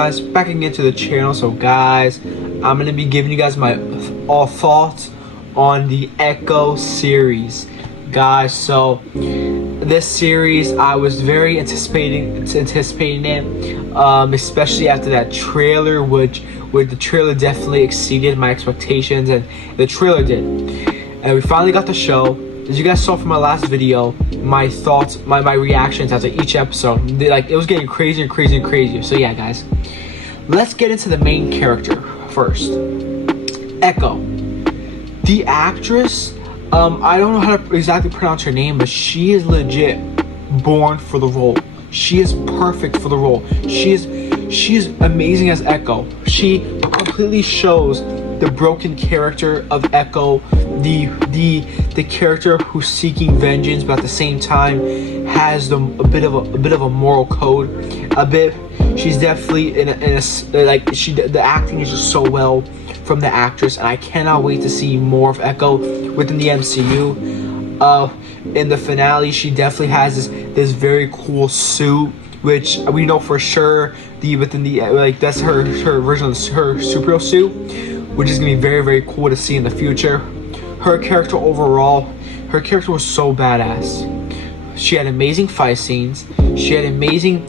guys, back again to the channel. So guys, I'm gonna be giving you guys my all thoughts on the Echo series, guys. So this series, I was very anticipating it, especially after that trailer, which the trailer definitely exceeded my expectations, and the trailer did. And we finally got the show. As you guys saw from my last video, my thoughts, my reactions after each episode, it was getting crazier and crazier and crazier. So yeah, guys, let's get into the main character first. Echo, the actress. I don't know how to exactly pronounce her name, but she is legit born for the role. She is perfect for the role. She is amazing as Echo. She completely shows the broken character of Echo, the character who's seeking vengeance, but at the same time has a bit of a moral code. She's definitely the acting is just so well from the actress, and I cannot wait to see more of Echo within the MCU. In the finale, she definitely has this very cool suit, which we know for sure that's her version of her superhero suit, which is gonna be very, very cool to see in the future. Her character overall, her character was so badass. She had amazing fight scenes. She had amazing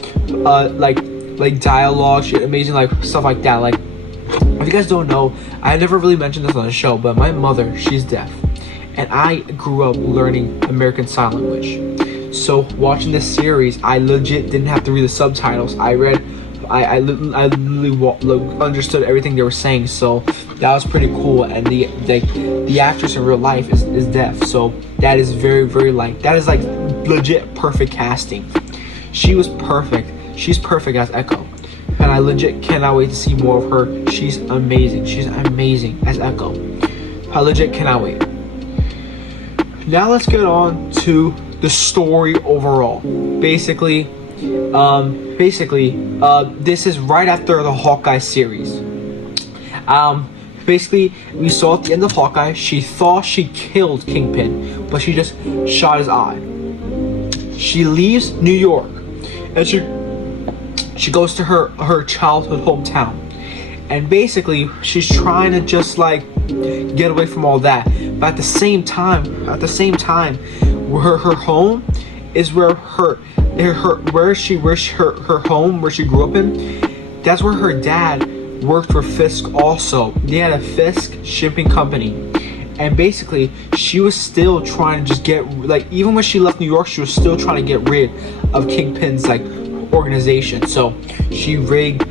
dialogue. She had amazing stuff like that. If you guys don't know, I never really mentioned this on the show, but my mother, she's deaf, and I grew up learning American Sign Language. So watching this series, I legit didn't have to read the subtitles. I literally understood everything they were saying, so that was pretty cool. And the actress in real life is deaf, so that is very, very legit perfect casting. She was perfect. She's perfect as Echo, and I legit cannot wait to see more of her. She's amazing. She's amazing as Echo. I legit cannot wait. Now let's get on to the story overall. Basically, this is right after the Hawkeye series. Basically, we saw at the end of Hawkeye, she thought she killed Kingpin, but she just shot his eye. She leaves New York, and she goes to her childhood hometown, and basically she's trying to just get away from all that. But at the same time, her home is where her home, where she grew up in, that's where her dad worked for Fisk also. They had a Fisk shipping company, and basically she was still trying to just get, even when she left New York, she was still trying to get rid of Kingpin's organization. So she rigged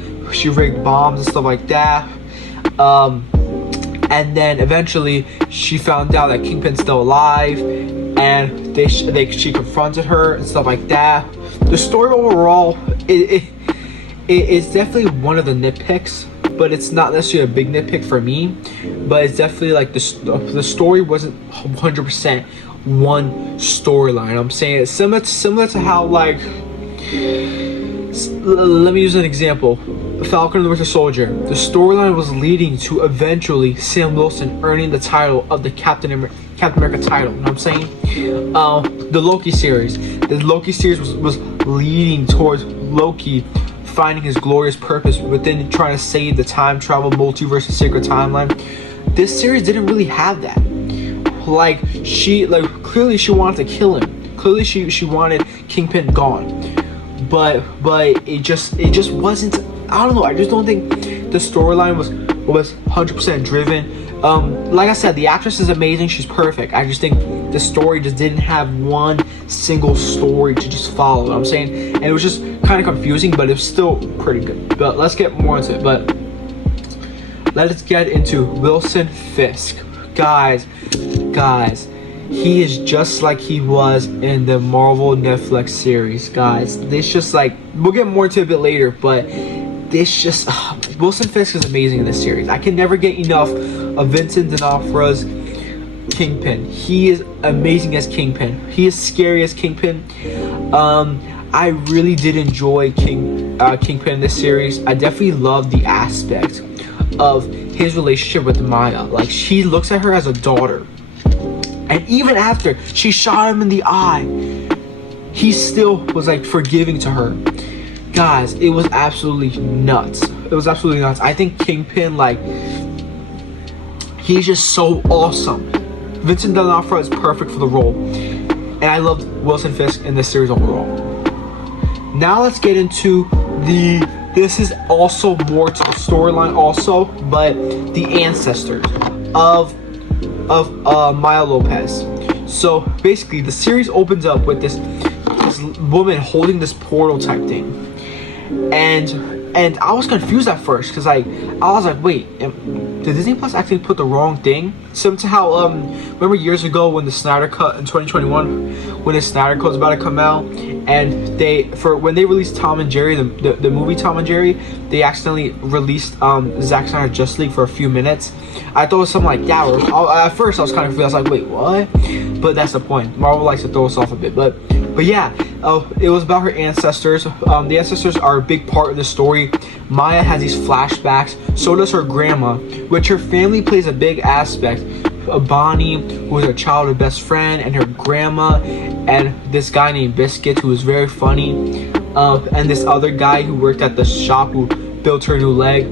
bombs and stuff like that, and then eventually she found out that Kingpin's still alive, and she confronted her and stuff like that. The story overall, it's definitely one of the nitpicks, but it's not necessarily a big nitpick for me. But it's definitely the story wasn't 100% one storyline. I'm saying it's similar to how let me use an example. Falcon and the Winter Soldier. The storyline was leading to eventually Sam Wilson earning the title of the Captain America title. You know what I'm saying? The Loki series. The Loki series was leading towards Loki finding his glorious purpose within trying to save the time travel multiverse and sacred timeline. This series didn't really have that. Clearly she wanted to kill him. Clearly she wanted Kingpin gone. But it just wasn't. I don't know. I just don't think the storyline was 100% driven. Like I said, the actress is amazing. She's perfect. I just think the story just didn't have one single story to just follow. You know what I'm saying? And it was just kind of confusing, but it's still pretty good. But let's get more into it. But let's get into Wilson Fisk, guys. He is just like he was in the Marvel Netflix series, guys. This just we'll get more into it a bit later, but this just Wilson Fisk is amazing in this series. I can never get enough of Vincent D'Onofrio's Kingpin. He is amazing as Kingpin. He is scary as Kingpin. I really did enjoy Kingpin in this series. I definitely love the aspect of his relationship with Maya. She looks at her as a daughter. And even after she shot him in the eye, he still was forgiving to her. guys, it was absolutely nuts. It was absolutely nuts. I think Kingpin, like, he's just so awesome. Vincent D'Onofrio is perfect for the role, and I loved Wilson Fisk in this series overall. Now let's get into this is also more to the storyline also, but the ancestors of Maya Lopez. So basically, the series opens up with this woman holding this portal type thing, and I was confused at first because I was like, wait, did Disney Plus actually put the wrong thing? Similar to how remember years ago when the Snyder Cut in 2021, when the Snyder Cut was about to come out, and when they released Tom and Jerry, the movie Tom and Jerry, they accidentally released Zack Snyder's Justice League for a few minutes. I thought it was something like that. At first I was kind of confused. I was like, wait, what? But that's the point. Marvel likes to throw us off a bit. But yeah, it was about her ancestors. The ancestors are a big part of the story. Maya has these flashbacks. So does her grandma, which her family plays a big aspect. Bonnie, who is her childhood best friend, and her grandma, and this guy named Biscuit, who is very funny, and this other guy who worked at the shop who built her new leg.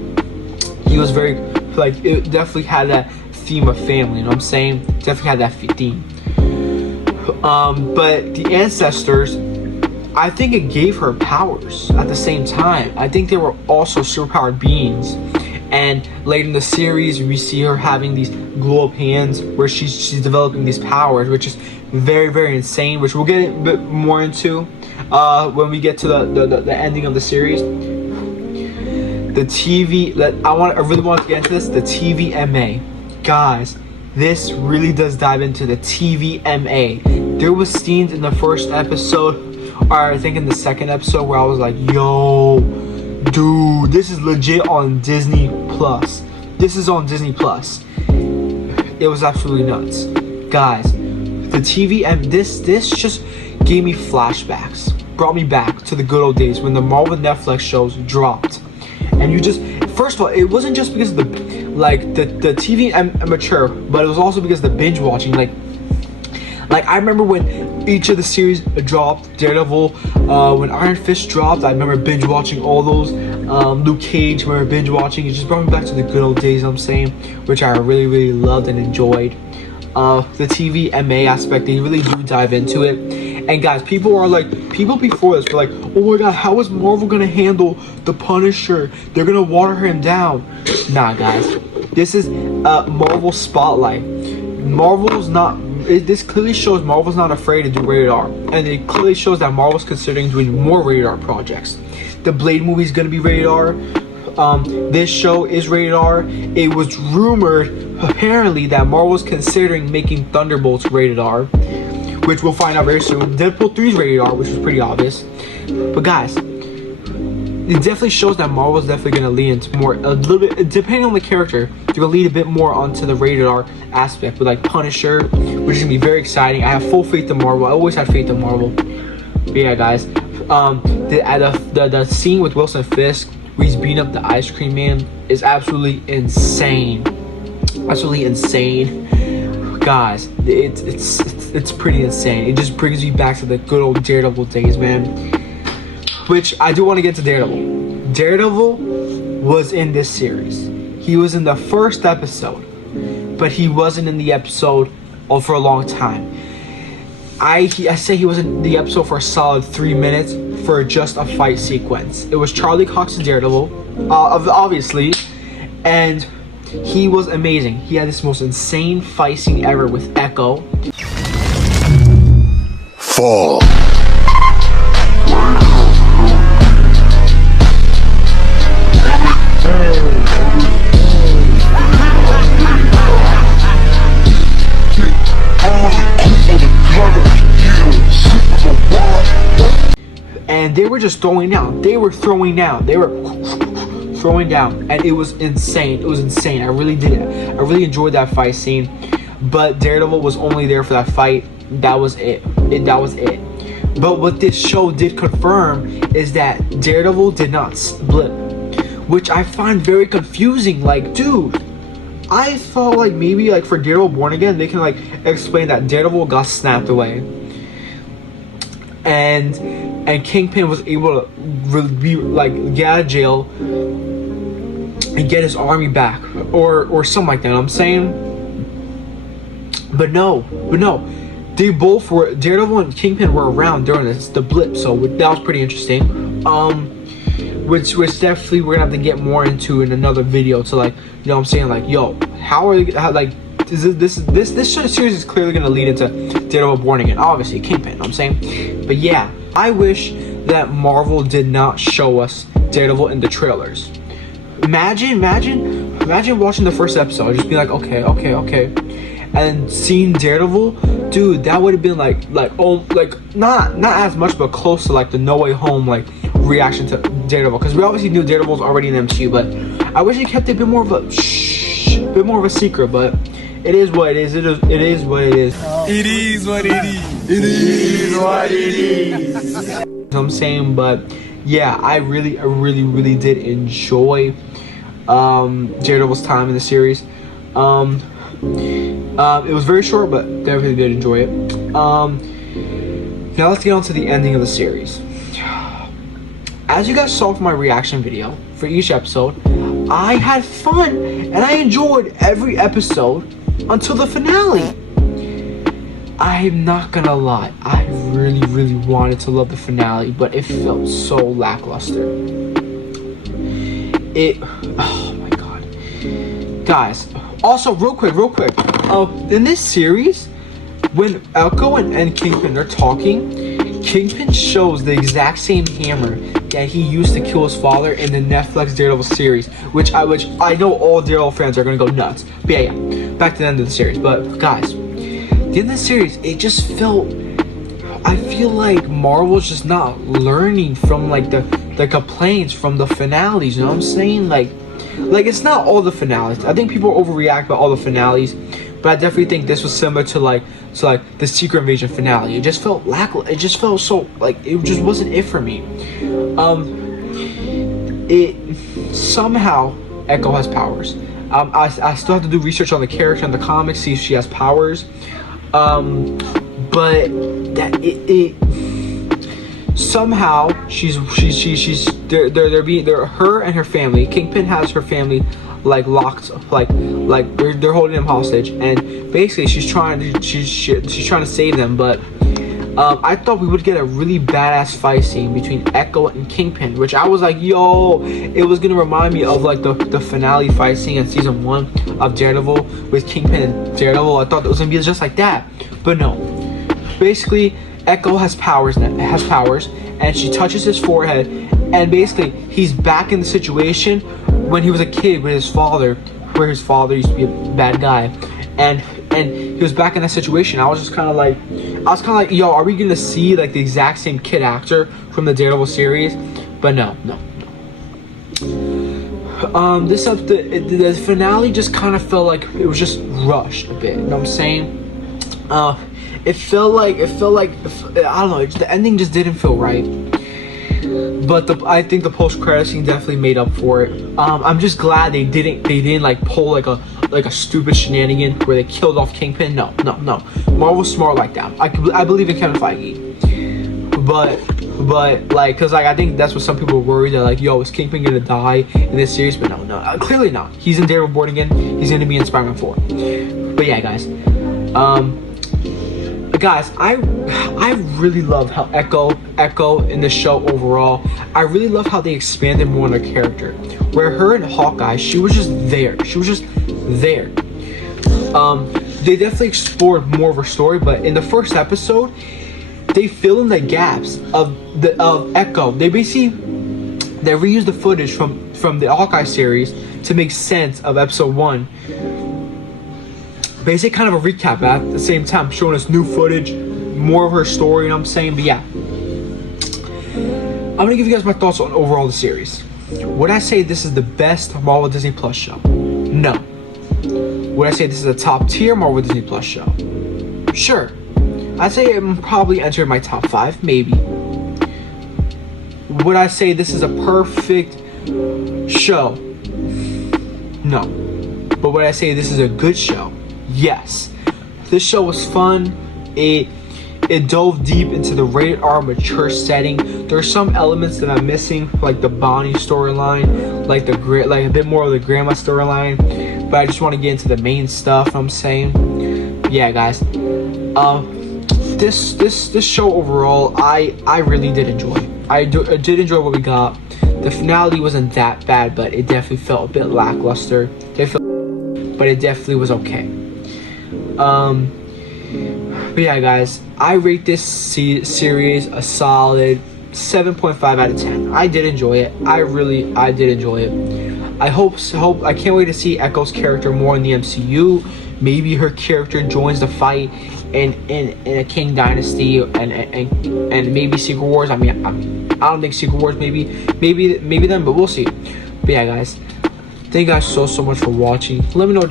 He was very, like, it definitely had that theme of family, you know what I'm saying? Definitely had that theme. But the ancestors, I think it gave her powers at the same time. I think they were also superpowered beings. And later in the series, we see her having these glow-up hands where she's developing these powers, which is very, very insane, which we'll get a bit more into when we get to the ending of the series. The TV, I really want to get into this, the TVMA. Guys, this really does dive into the TVMA. There was scenes in the first episode, or I think in the second episode, where I was like, yo, dude, this is legit on Disney Plus. This is on Disney Plus. It was absolutely nuts. Guys, the TVM, this just gave me flashbacks. Brought me back to the good old days when the Marvel Netflix shows dropped. And you just, first of all, it wasn't just because of the TV amateur, but it was also because of the binge watching. Like I remember when each of the series dropped. Daredevil, when Iron Fist dropped, I remember binge watching all those. Luke Cage, I remember binge watching. It just brought me back to the good old days, I'm saying, which I really, really loved and enjoyed. The TV MA aspect, they really do dive into it. And guys, people before this were like, oh my god, how is Marvel gonna handle the Punisher? They're gonna water him down. Nah, guys, this is Marvel Spotlight. This clearly shows Marvel's not afraid to do rated R, and it clearly shows that Marvel's considering doing more rated R projects. The Blade movie is gonna be rated R. This show is rated R. It was rumored, apparently, that Marvel's considering making Thunderbolts rated R, which we'll find out very soon. Deadpool 3 is rated R, which was pretty obvious. But guys, it definitely shows that Marvel's definitely gonna lean into more, a little bit, depending on the character, they're gonna lead a bit more onto the rated R aspect with like Punisher, which is gonna be very exciting. I have full faith in Marvel. I always had faith in Marvel. But yeah, guys, the scene with Wilson Fisk where he's beating up the ice cream man is absolutely insane. Absolutely insane. Guys, it's pretty insane. It just brings me back to the good old Daredevil days, man. Which I do want to get to Daredevil. Daredevil was in this series. He was in the first episode, but he wasn't in the episode for a long time. I say he was in the episode for a solid 3 minutes for just a fight sequence. It was Charlie Cox's Daredevil, obviously, and he was amazing. He had this most insane fight scene ever with Echo. Fall. And they were just throwing down. They were throwing down. They were throwing down, and it was insane. It was insane. I really did it. I really enjoyed that fight scene. But Daredevil was only there for that fight. That was it. That was it. But what this show did confirm is that Daredevil did not split, which I find very confusing. Like, dude, I thought like maybe like for Daredevil Born Again, they can like explain that Daredevil got snapped away. and Kingpin was able to be like get out of jail and get his army back, or something like that. You know what I'm saying. But no, they both were, Daredevil and Kingpin were around during the blip, so that was pretty interesting. Which definitely we're gonna have to get more into in another video to, like, you know what I'm saying, like, yo, this series is clearly gonna lead into Daredevil Born Again, obviously Kingpin, you know what I'm saying. But yeah, I wish that Marvel did not show us Daredevil in the trailers. Imagine watching the first episode, just be like, okay, and seeing Daredevil, dude, that would have been like not as much, but close to like the No Way Home like reaction to Daredevil, because we obviously knew Daredevil was already in the MCU, but I wish they kept it a bit more of a secret. But it is what it is. It is what it is. It is what it is. It is what it is. You know what I'm saying? But yeah, I really did enjoy Daredevil's time in the series. It was very short, but definitely did enjoy it. Now let's get on to the ending of the series. As you guys saw from my reaction video for each episode, I had fun and I enjoyed every episode until the finale. I'm not gonna lie, I really wanted to love the finale, but it felt so lackluster. Oh my god. Guys, also real quick, in this series, when Echo and Kingpin are talking, Kingpin shows the exact same hammer that he used to kill his father in the Netflix Daredevil series, which I know all Daredevil fans are gonna go nuts. But yeah, back to the end of the series. But guys, the end of the series, it just felt, I feel like Marvel's just not learning from like the complaints from the finales, you know what I'm saying? Like it's not all the finales. I think people overreact about all the finales, but I definitely think this was similar to like the Secret Invasion finale. It just felt it just felt so like it just wasn't it for me. It somehow Echo has powers. I still have to do research on the character in the comics, see if she has powers. But that it somehow they're her and her family. Kingpin has her family like locked, like they're holding him hostage, and basically she's trying to save them. But I thought we would get a really badass fight scene between Echo and Kingpin, which I was like, yo, it was gonna remind me of like the finale fight scene in season 1 of Daredevil with Kingpin and Daredevil. I thought it was gonna be just like that, but no. Basically, Echo has powers, and she touches his forehead, and basically he's back in the situation when he was a kid with his father, where his father used to be a bad guy, and he was back in that situation. I was kind of like, yo, are we gonna see like the exact same kid actor from the Daredevil series? But no. The finale just kind of felt like it was just rushed a bit. You know what I'm saying? It felt like I don't know. The ending just didn't feel right. But I think the post-credit scene definitely made up for it. I'm just glad they didn't like pull like a stupid shenanigan where they killed off Kingpin. No. Marvel's smart like that. I believe in Kevin Feige. But like, cause like I think that's what some people were worried that like, yo, is Kingpin gonna die in this series? But no, clearly not. He's in Daredevil Born Again. He's gonna be in Spider-Man 4. But yeah, guys. Guys, I really love how Echo in the show overall. I really love how they expanded more on her character. Where her and Hawkeye, she was just there. They definitely explored more of her story, but in the first episode, they fill in the gaps of Echo. They reused the footage from the Hawkeye series to make sense of episode 1. Basically kind of a recap at the same time, showing us new footage, more of her story, you know what I'm saying? But yeah, I'm gonna give you guys my thoughts on overall the series. Would I say this is the best Marvel Disney Plus show? No. Would I say this is a top tier Marvel Disney Plus show? Sure. I'd say it probably entered my top 5, maybe. Would I say this is a perfect show? No. But would I say this is a good show? Yes. This show was fun. It it dove deep into the rated R mature setting. There's some elements that I'm missing, like the Bonnie storyline, like a bit more of the grandma storyline. But I just want to get into the main stuff. I'm saying, yeah, guys. This show overall, I really did enjoy. I did enjoy what we got. The finale wasn't that bad, but it definitely felt a bit lackluster. But it definitely was okay. But yeah, guys, I rate this series a solid 7.5 out of 10. I did enjoy it. I did enjoy it. I can't wait to see Echo's character more in the MCU. Maybe her character joins the fight in a King Dynasty and maybe Secret Wars. I don't think Secret Wars. Maybe then, but we'll see. But yeah, guys, thank you guys so much for watching. Let me know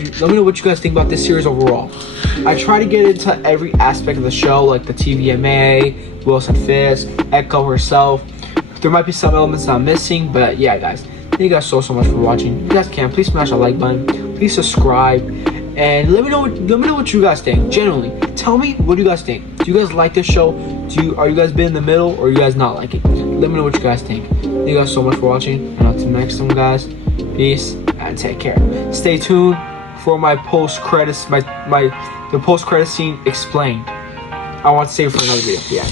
what you guys think about this series overall. I try to get into every aspect of the show, like the TVMA, Wilson Fisk, Echo herself. There might be some elements that I'm missing, but yeah, guys, thank you guys so much for watching. If you guys can, please smash that like button, please subscribe, and let me know what you guys think. Genuinely, tell me what you guys think. Do you guys like this show? Are you guys been in the middle, or you guys not like it? Let me know what you guys think. Thank you guys so much for watching, and until next time, guys, peace and take care. Stay tuned for my post-credits, the post-credit scene explained. I want to save it for another video. Yeah.